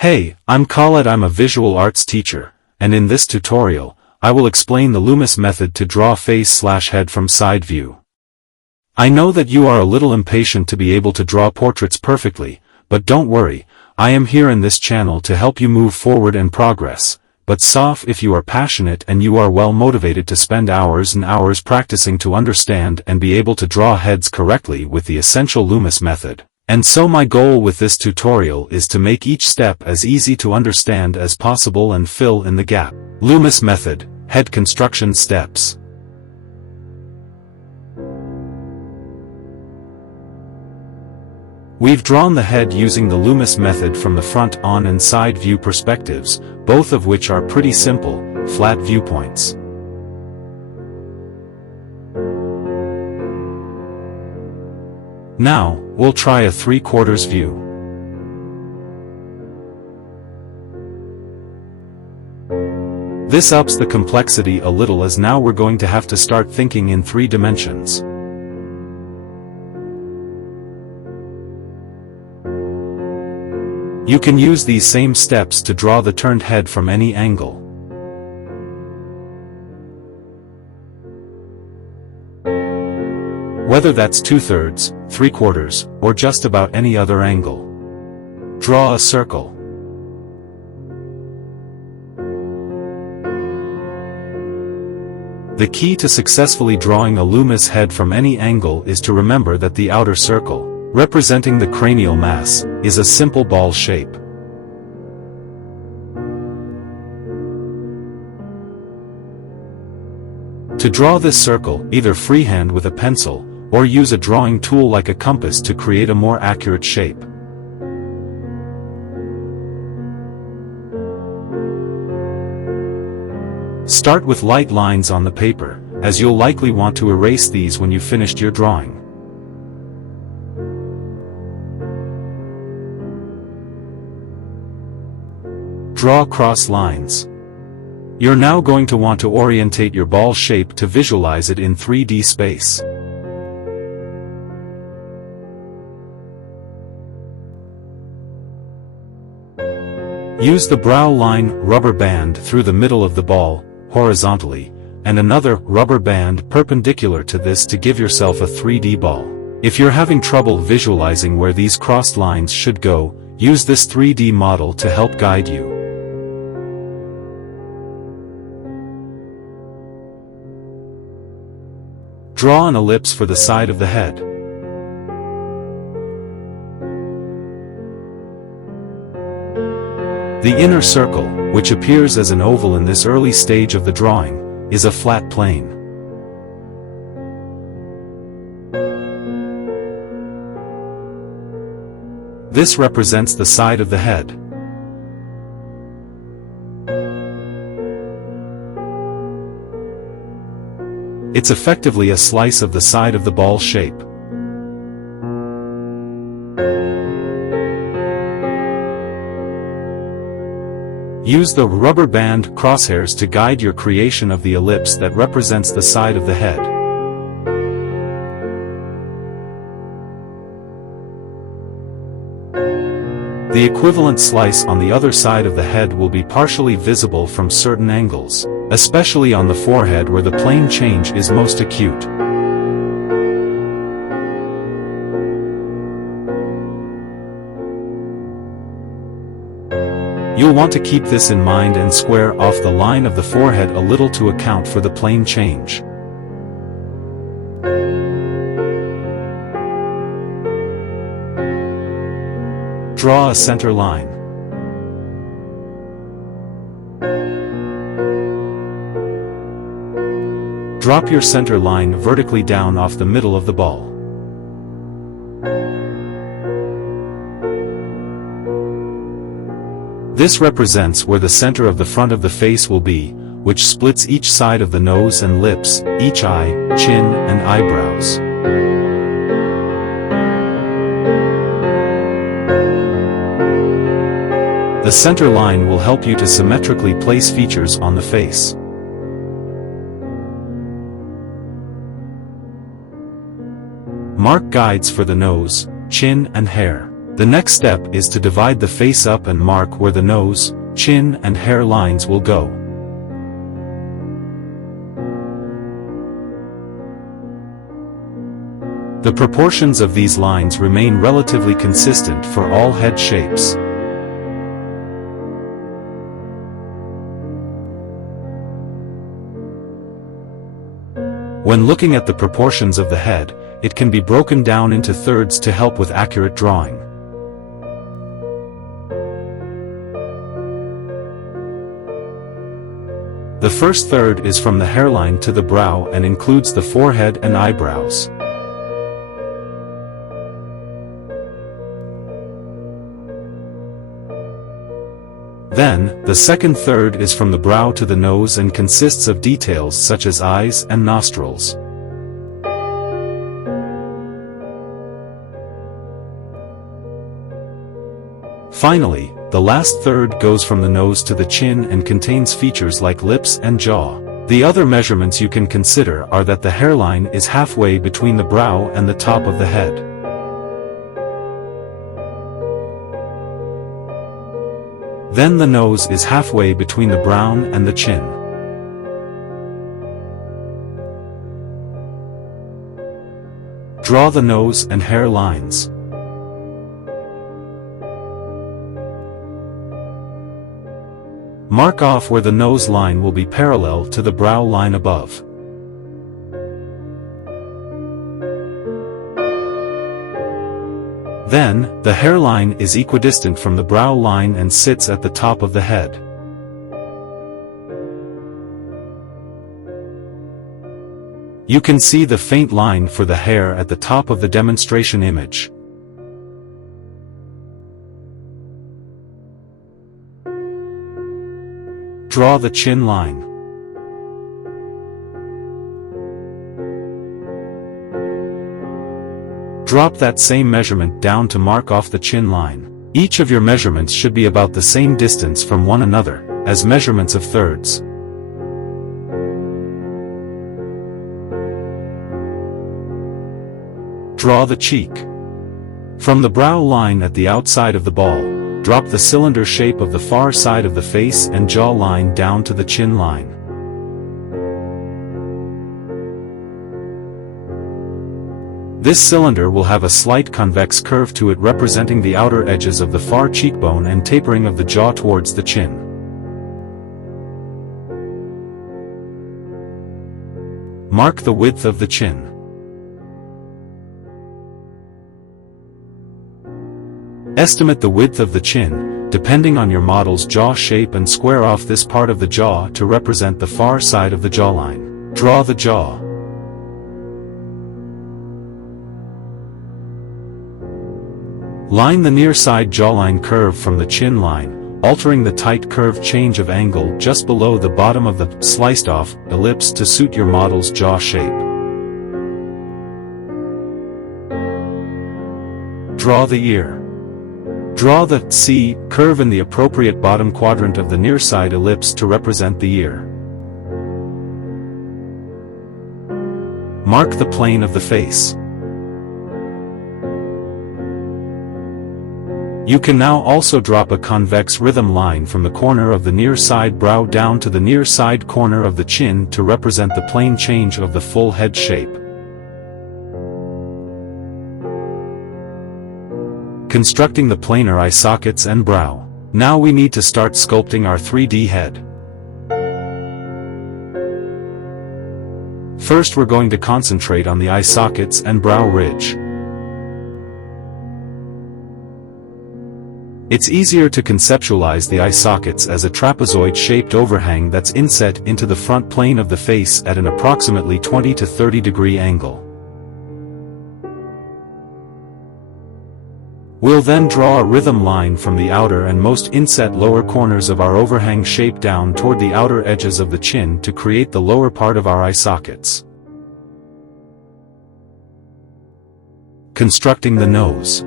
Hey, I'm Khaled. I'm a visual arts teacher, and in this tutorial, I will explain the Loomis method to draw face/head from side view. I know that you are a little impatient to be able to draw portraits perfectly, but don't worry, I am here in this channel to help you move forward and progress. But if you are passionate and you are well motivated to spend hours and hours practicing to understand and be able to draw heads correctly with the essential Loomis method. And so my goal with this tutorial is to make each step as easy to understand as possible and fill in the gap. Loomis method, head construction steps. We've drawn the head using the Loomis method from the front on and side view perspectives, both of which are pretty simple, flat viewpoints. Now, we'll try a 3/4 view. This ups the complexity a little as now we're going to have to start thinking in 3 dimensions. You can use these same steps to draw the turned head from any angle. Whether that's 2/3, 3/4, or just about any other angle. Draw a circle. The key to successfully drawing a Loomis head from any angle is to remember that the outer circle, representing the cranial mass, is a simple ball shape. To draw this circle, either freehand with a pencil, or use a drawing tool like a compass to create a more accurate shape. Start with light lines on the paper, as you'll likely want to erase these when you've finished your drawing. Draw cross lines. You're now going to want to orientate your ball shape to visualize it in 3D space. Use the brow line rubber band through the middle of the ball, horizontally, and another rubber band perpendicular to this to give yourself a 3D ball. If you're having trouble visualizing where these crossed lines should go, use this 3D model to help guide you. Draw an ellipse for the side of the head. The inner circle, which appears as an oval in this early stage of the drawing, is a flat plane. This represents the side of the head. It's effectively a slice of the side of the ball shape. Use the rubber band crosshairs to guide your creation of the ellipse that represents the side of the head. The equivalent slice on the other side of the head will be partially visible from certain angles, especially on the forehead where the plane change is most acute. You'll want to keep this in mind and square off the line of the forehead a little to account for the plane change. Draw a center line. Drop your center line vertically down off the middle of the ball. This represents where the center of the front of the face will be, which splits each side of the nose and lips, each eye, chin, and eyebrows. The center line will help you to symmetrically place features on the face. Mark guides for the nose, chin, and hair. The next step is to divide the face up and mark where the nose, chin and hair lines will go. The proportions of these lines remain relatively consistent for all head shapes. When looking at the proportions of the head, it can be broken down into thirds to help with accurate drawing. The first third is from the hairline to the brow and includes the forehead and eyebrows. Then, the second third is from the brow to the nose and consists of details such as eyes and nostrils. Finally, the last third goes from the nose to the chin and contains features like lips and jaw. The other measurements you can consider are that the hairline is halfway between the brow and the top of the head. Then the nose is halfway between the brow and the chin. Draw the nose and hair lines. Mark off where the nose line will be parallel to the brow line above. Then, the hairline is equidistant from the brow line and sits at the top of the head. You can see the faint line for the hair at the top of the demonstration image. Draw the chin line. Drop that same measurement down to mark off the chin line. Each of your measurements should be about the same distance from one another, as measurements of thirds. Draw the cheek. From the brow line at the outside of the ball, drop the cylinder shape of the far side of the face and jaw line down to the chin line. This cylinder will have a slight convex curve to it representing the outer edges of the far cheekbone and tapering of the jaw towards the chin. Mark the width of the chin. Estimate the width of the chin, depending on your model's jaw shape, and square off this part of the jaw to represent the far side of the jawline. Draw the jaw. Line the near side jawline curve from the chin line, altering the tight curve change of angle just below the bottom of the sliced-off ellipse to suit your model's jaw shape. Draw the ear. Draw the C curve in the appropriate bottom quadrant of the near side ellipse to represent the ear. Mark the plane of the face. You can now also drop a convex rhythm line from the corner of the near side brow down to the near side corner of the chin to represent the plane change of the full head shape. Constructing the planar eye sockets and brow. Now we need to start sculpting our 3D head. First, we're going to concentrate on the eye sockets and brow ridge. It's easier to conceptualize the eye sockets as a trapezoid-shaped overhang that's inset into the front plane of the face at an approximately 20 to 30 degree angle. We'll then draw a rhythm line from the outer and most inset lower corners of our overhang shape down toward the outer edges of the chin to create the lower part of our eye sockets. Constructing the nose.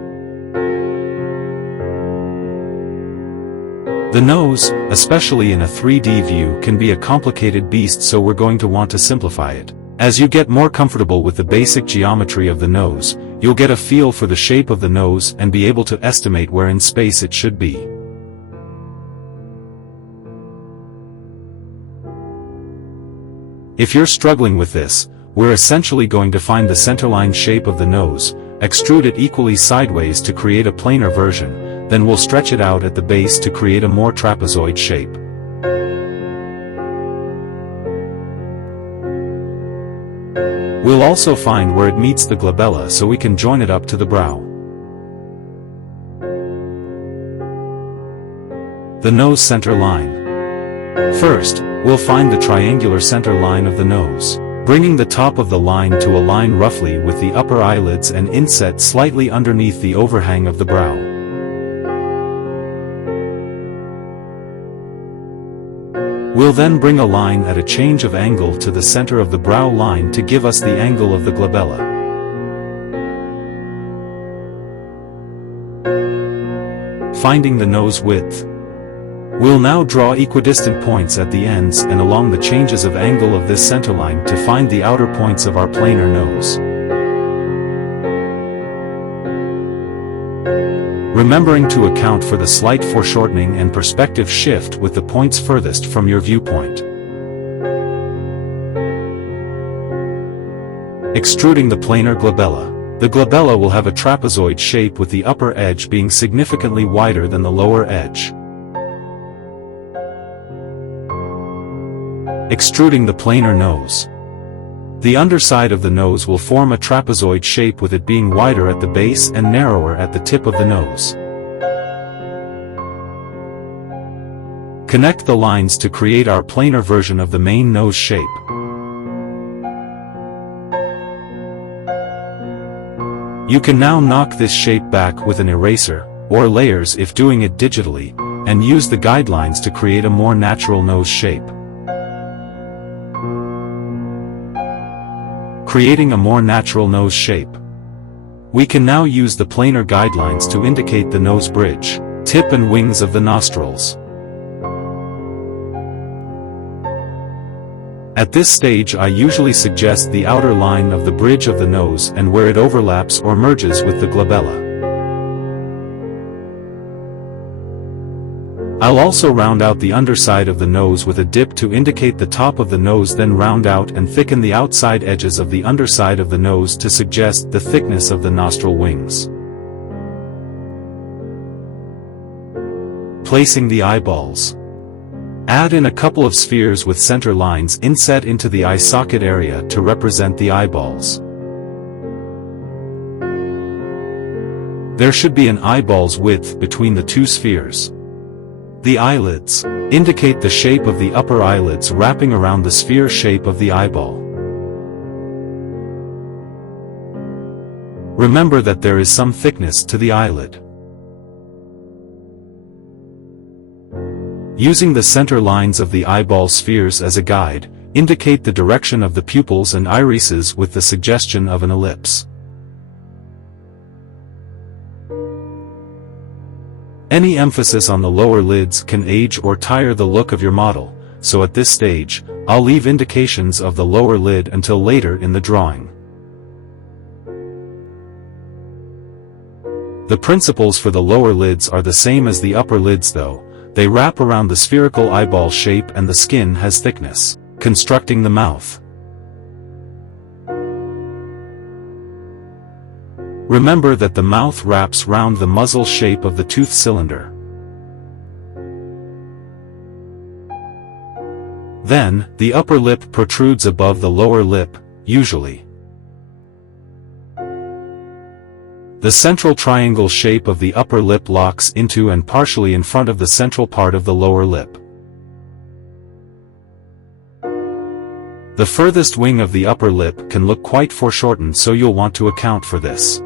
The nose, especially in a 3D view, can be a complicated beast, so we're going to want to simplify it. As you get more comfortable with the basic geometry of the nose, you'll get a feel for the shape of the nose and be able to estimate where in space it should be. If you're struggling with this, we're essentially going to find the centerline shape of the nose, extrude it equally sideways to create a planar version, then we'll stretch it out at the base to create a more trapezoid shape. We'll also find where it meets the glabella so we can join it up to the brow. The nose center line. First, we'll find the triangular center line of the nose, bringing the top of the line to align roughly with the upper eyelids and inset slightly underneath the overhang of the brow. We'll then bring a line at a change of angle to the center of the brow line to give us the angle of the glabella. Finding the nose width. We'll now draw equidistant points at the ends and along the changes of angle of this centerline to find the outer points of our planar nose. Remembering to account for the slight foreshortening and perspective shift with the points furthest from your viewpoint. Extruding the planar glabella. The glabella will have a trapezoid shape with the upper edge being significantly wider than the lower edge. Extruding the planar nose. The underside of the nose will form a trapezoid shape with it being wider at the base and narrower at the tip of the nose. Connect the lines to create our planar version of the main nose shape. You can now knock this shape back with an eraser, or layers if doing it digitally, and use the guidelines to create a more natural nose shape. Creating a more natural nose shape. We can now use the planar guidelines to indicate the nose bridge, tip and wings of the nostrils. At this stage I usually suggest the outer line of the bridge of the nose and where it overlaps or merges with the glabella. I'll also round out the underside of the nose with a dip to indicate the top of the nose, then round out and thicken the outside edges of the underside of the nose to suggest the thickness of the nostril wings. Placing the eyeballs. Add in a couple of spheres with center lines inset into the eye socket area to represent the eyeballs. There should be an eyeball's width between the two spheres. The eyelids indicate the shape of the upper eyelids wrapping around the sphere shape of the eyeball. Remember that there is some thickness to the eyelid. Using the center lines of the eyeball spheres as a guide, indicate the direction of the pupils and irises with the suggestion of an ellipse. Any emphasis on the lower lids can age or tire the look of your model, so at this stage, I'll leave indications of the lower lid until later in the drawing. The principles for the lower lids are the same as the upper lids though, they wrap around the spherical eyeball shape and the skin has thickness, constructing the mouth. Remember that the mouth wraps round the muzzle shape of the tooth cylinder. Then, the upper lip protrudes above the lower lip, usually. The central triangle shape of the upper lip locks into and partially in front of the central part of the lower lip. The furthest wing of the upper lip can look quite foreshortened, so you'll want to account for this.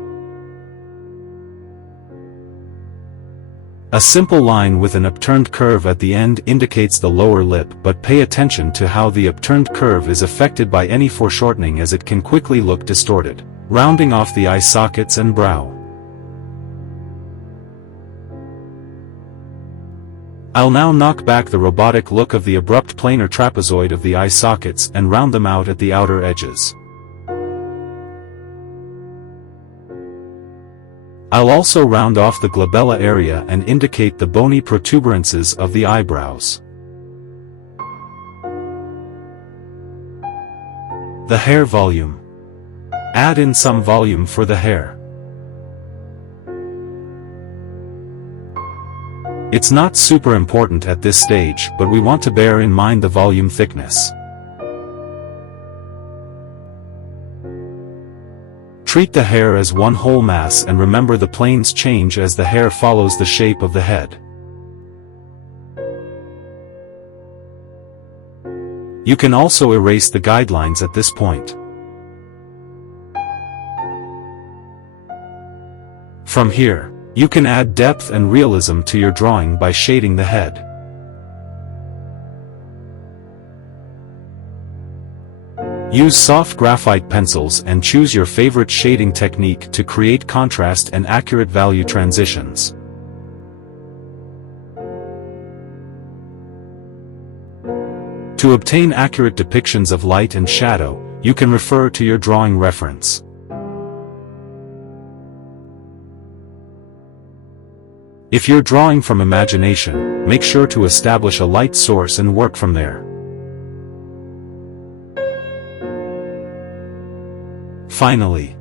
A simple line with an upturned curve at the end indicates the lower lip, but pay attention to how the upturned curve is affected by any foreshortening as it can quickly look distorted, rounding off the eye sockets and brow. I'll now knock back the robotic look of the abrupt planar trapezoid of the eye sockets and round them out at the outer edges. I'll also round off the glabella area and indicate the bony protuberances of the eyebrows. The hair volume. Add in some volume for the hair. It's not super important at this stage, but we want to bear in mind the volume thickness. Treat the hair as one whole mass and remember the planes change as the hair follows the shape of the head. You can also erase the guidelines at this point. From here, you can add depth and realism to your drawing by shading the head. Use soft graphite pencils and choose your favorite shading technique to create contrast and accurate value transitions. To obtain accurate depictions of light and shadow, you can refer to your drawing reference. If you're drawing from imagination, make sure to establish a light source and work from there. Finally,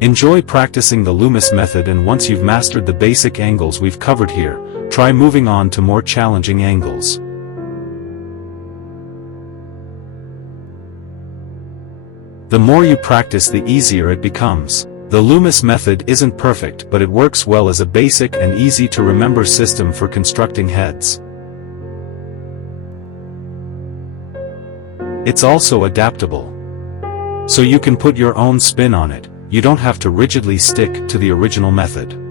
enjoy practicing the Loomis method, and once you've mastered the basic angles we've covered here, try moving on to more challenging angles. The more you practice, the easier it becomes. The Loomis method isn't perfect, but it works well as a basic and easy to remember system for constructing heads. It's also adaptable, so you can put your own spin on it. You don't have to rigidly stick to the original method.